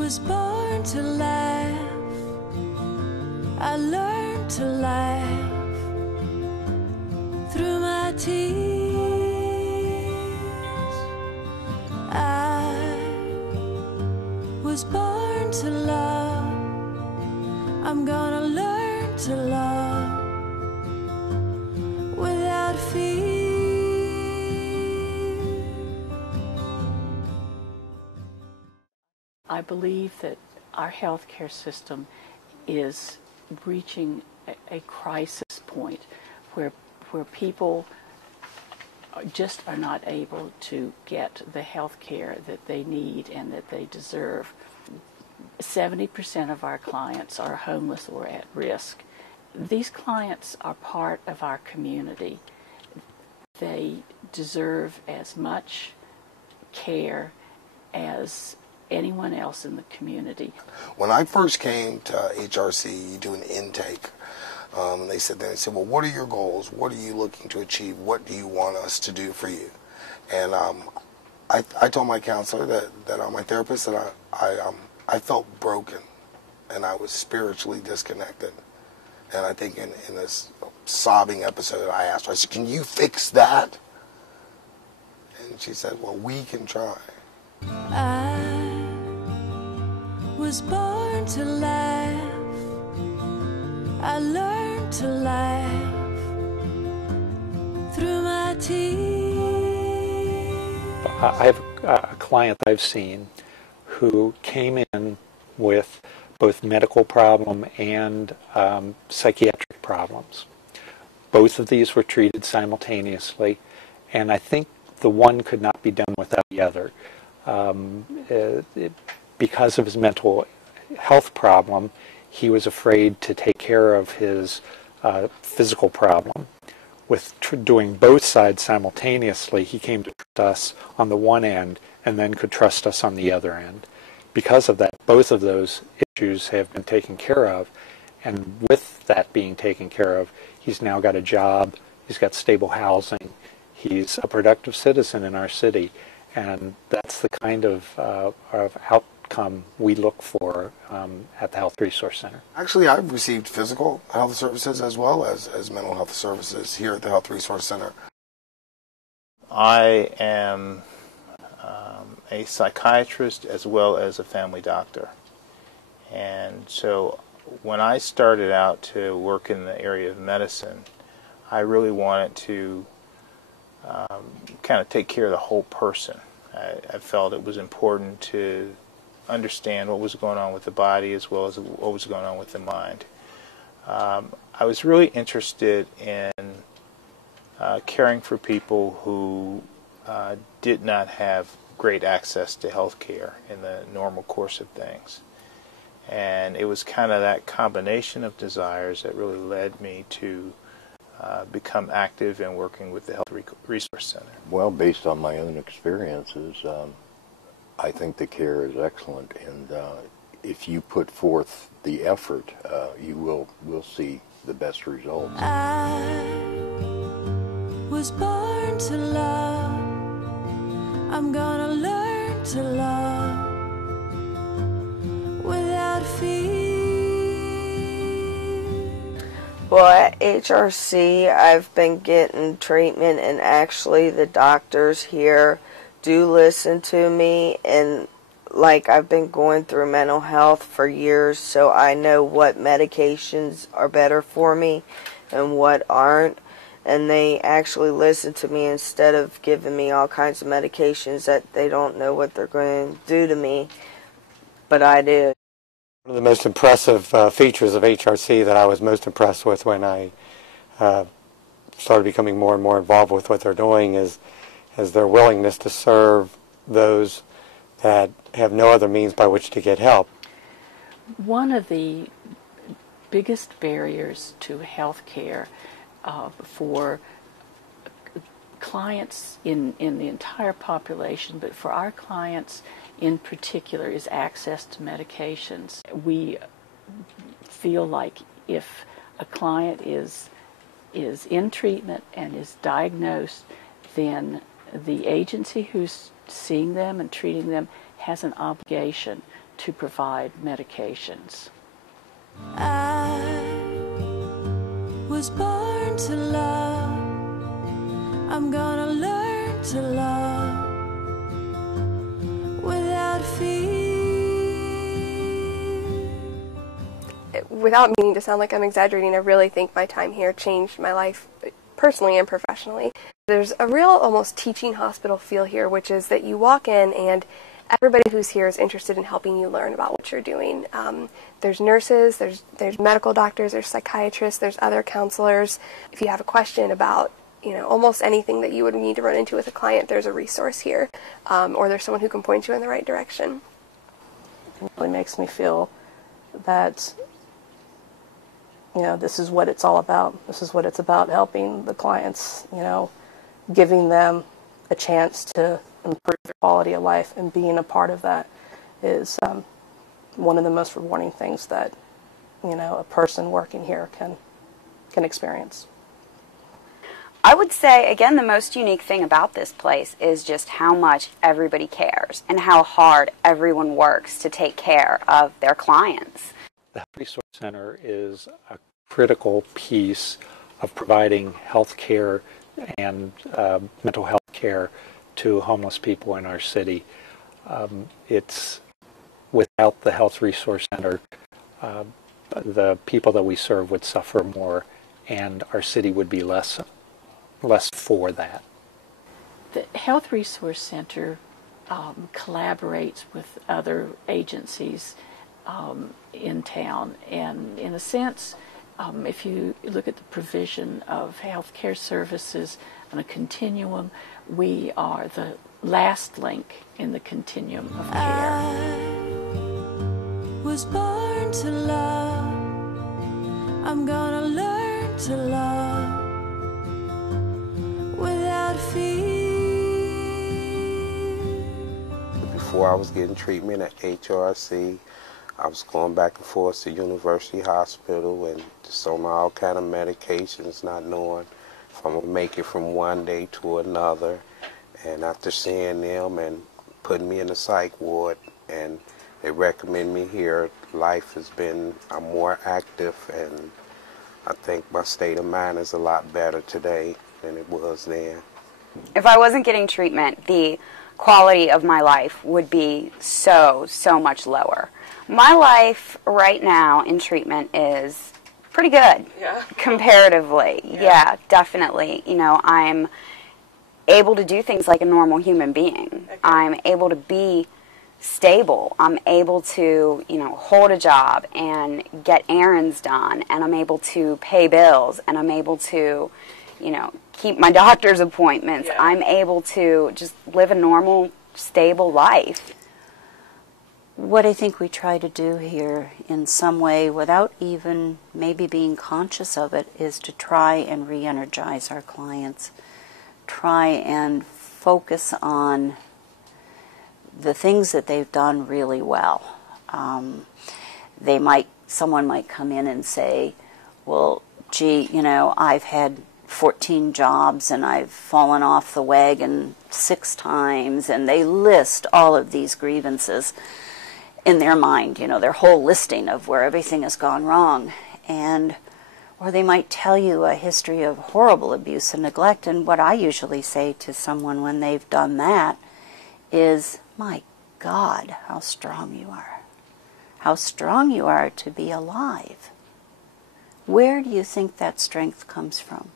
was born to laugh. I learned to laugh through my tears. I was born to love. I'm gonna learn to love without fear. I believe that our healthcare system is reaching a crisis point where people just are not able to get the health care that they need and that they deserve. 70% of our clients are homeless or at risk. These clients are part of our community. They deserve as much care as anyone else in the community. When I first came to HRC, you do an intake. And they said, well, what are your goals? What are you looking to achieve? What do you want us to do for you? And I told my counselor that my therapist that I felt broken and I was spiritually disconnected. And I think in this sobbing episode, I asked her, I said, can you fix that? And she said, well, we can try. I was born to laugh. I learned to laugh through my tears. I have a client that I've seen who came in with both medical problem and psychiatric problems. Both of these were treated simultaneously, and I think the one could not be done without the other. Because of his mental health problem, he was afraid to take care of his physical problem. With doing both sides simultaneously, he came to trust us on the one end and then could trust us on the other end. Because of that, both of those issues have been taken care of, and with that being taken care of, he's now got a job, he's got stable housing, he's a productive citizen in our city, and that's the kind of outcome we look for at the Health Resource Center. Actually, I've received physical health services as well as mental health services here at the Health Resource Center. I am a psychiatrist as well as a family doctor. And so when I started out to work in the area of medicine, I really wanted to kind of take care of the whole person. I felt it was important to understand what was going on with the body as well as what was going on with the mind. I was really interested in caring for people who did not have great access to health care in the normal course of things. And it was kind of that combination of desires that really led me to become active in working with the Health Resource Center. Well, based on my own experiences, I think the care is excellent, and if you put forth the effort, you will see the best results. I was born to love. I'm gonna learn to love without fear. Well, at HRC, I've been getting treatment, and actually the doctors here do listen to me, and like I've been going through mental health for years, so I know what medications are better for me and what aren't, and they actually listen to me instead of giving me all kinds of medications that they don't know what they're going to do to me, but I do. One of the most impressive features of HRC that I was most impressed with when I started becoming more and more involved with what they're doing is their willingness to serve those that have no other means by which to get help. One of the biggest barriers to health care for clients in the entire population, but for our clients in particular, is access to medications. We feel like if a client is in treatment and is diagnosed, then the agency who's seeing them and treating them has an obligation to provide medications. I was born to love. I'm gonna learn to love without fear. Without meaning to sound like I'm exaggerating, I really think my time here changed my life personally and professionally. There's a real almost teaching hospital feel here, which is that you walk in and everybody who's here is interested in helping you learn about what you're doing. There's nurses, there's medical doctors, there's psychiatrists, there's other counselors. If you have a question about almost anything that you would need to run into with a client, there's a resource here, or there's someone who can point you in the right direction. It really makes me feel that this is what it's all about. This is what it's about, helping the clients, giving them a chance to improve their quality of life, and being a part of that is one of the most rewarding things that, a person working here can experience. I would say, again, the most unique thing about this place is just how much everybody cares and how hard everyone works to take care of their clients. The Health Resource Center is a critical piece of providing health care and mental health care to homeless people in our city. It's without the Health Resource Center, the people that we serve would suffer more, and our city would be less for that. The Health Resource Center collaborates with other agencies in town, and in a sense, if you look at the provision of health care services on a continuum, we are the last link in the continuum of care. I was born to love. I'm gonna learn to love without fear. Before I was getting treatment at HRC, I was going back and forth to University Hospital and just on all kind of medications, not knowing if I'm going to make it from one day to another. And after seeing them and putting me in the psych ward, and they recommend me here, life has been, I'm more active, and I think my state of mind is a lot better today than it was then. If I wasn't getting treatment, the quality of my life would be so much lower. My life right now in treatment is pretty good, comparatively. Yeah, definitely. I'm able to do things like a normal human being. Okay. I'm able to be stable. I'm able to, hold a job and get errands done, and I'm able to pay bills, and I'm able to, keep my doctor's appointments. Yeah. I'm able to just live a normal, stable life. What I think we try to do here in some way, without even maybe being conscious of it, is to try and re-energize our clients. Try and focus on the things that they've done really well. Someone might come in and say, well, gee, I've had 14 jobs and I've fallen off the wagon 6 times, and they list all of these grievances in their mind, their whole listing of where everything has gone wrong. Or they might tell you a history of horrible abuse and neglect, and what I usually say to someone when they've done that is, my God, how strong you are. How strong you are to be alive. Where do you think that strength comes from?